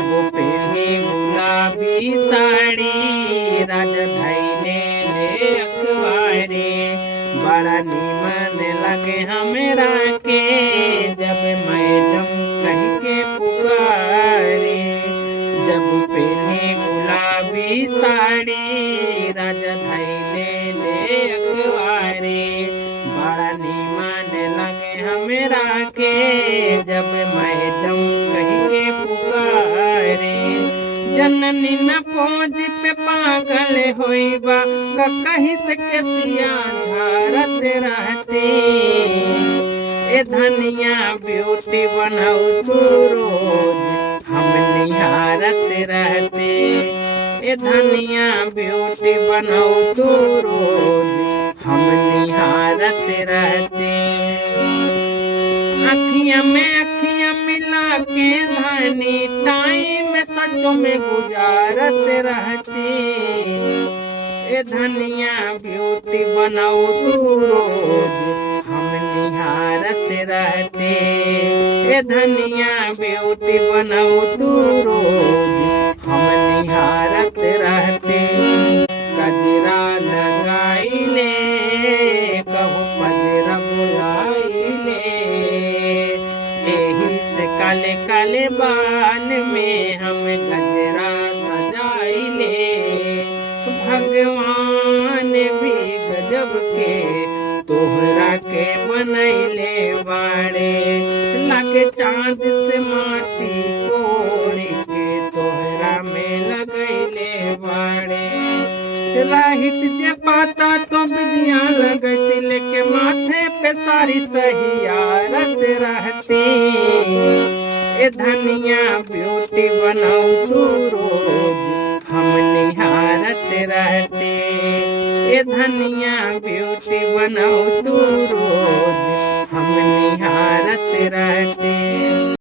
जब पहने गुलाबी साड़ी राजा धैले ले अखबारे। बड़ा नीमन लगे हमरा के जब मैडम कह के पुकारे। जब पहने गुलाबी साड़ी राजा धैले ले अखबारे। बड़ा नीमन लगे हमरा के जब मैडम कह के पुकारे। जननी न पहुँच पे पागल होइबा कहीं से केसिया झारत रहते। ए धनिया ब्यूटी बनाऊ तू रोज हम निहारत रहते। ए धनिया ब्यूटी बनाऊ तू रोज हम निहारत रहते। अखियां में अखियां मिला के धनी टाइम सचों में गुजारत रहती। ए धनिया ब्यूटी बनाओ तू रोज हम निहारत रहते। ए धनिया ब्यूटी बनाओ तू रोज हम निहारत रहते। गजरा लगाइले कहू पजरा बुलाइले। एही से काले काले बाल में हम गजरा सजाइले। भगवान भी गजब के तोहरा के बनैले बाड़े। लागे चाँद से माटी कोड़ के तोहरा में लगैले बाड़े। राहित जे पाता तो विधिया लगती लेके माथे पे सारी सहियारत रहती। ए धनिया ब्यूटी बनाऊ तू रोज हम निहारत रहते। ए धनिया ब्यूटी बनाऊ तू रोज